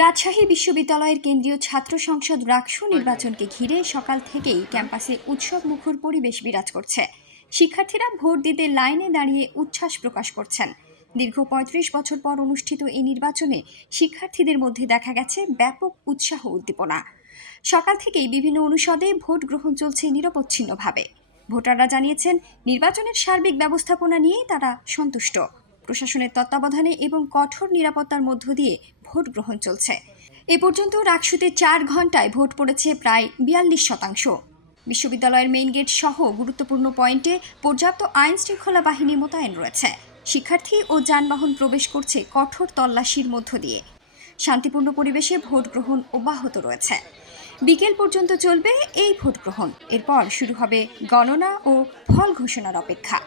রাজশাহী বিশ্ববিদ্যালয়ের কেন্দ্রীয় ছাত্র সংসদ রাকসু নির্বাচনকে ঘিরে সকাল থেকেই ক্যাম্পাসে উৎসব মুখর পরিবেশ বিরাজ করছে। শিক্ষার্থীরা ভোট দিতে লাইনে দাঁড়িয়ে উচ্ছ্বাস প্রকাশ করছেন। দীর্ঘ পঁয়ত্রিশ বছর পর অনুষ্ঠিত এই নির্বাচনে শিক্ষার্থীদের মধ্যে দেখা গেছে ব্যাপক উৎসাহ উদ্দীপনা। সকাল থেকেই বিভিন্ন অনুষদে ভোট গ্রহণ চলছে নিরবচ্ছিন্নভাবে। ভোটাররা জানিয়েছেন, নির্বাচনের সার্বিক ব্যবস্থাপনা নিয়েই তারা সন্তুষ্ট। প্রশাসনের তত্ত্বাবধানে এবং কঠোর নিরাপত্তার মধ্য দিয়ে ভোট গ্রহণ চলছে। এ পর্যন্ত রাকসুতে চার ঘন্টায় ভোট পড়েছে প্রায় বিয়াল্লিশ শতাংশ। বিশ্ববিদ্যালয়ের মেইন গেট সহ গুরুত্বপূর্ণ পয়েন্টে পর্যাপ্ত আইন শৃঙ্খলা বাহিনী মোতায়েন রয়েছে। শিক্ষার্থী ও যানবাহন প্রবেশ করছে কঠোর তল্লাশির মধ্য দিয়ে। শান্তিপূর্ণ পরিবেশে ভোট গ্রহণ অব্যাহত রয়েছে। বিকেল পর্যন্ত চলবে এই ভোট গ্রহণ। এরপর শুরু হবে গণনা ও ফল ঘোষণার অপেক্ষা।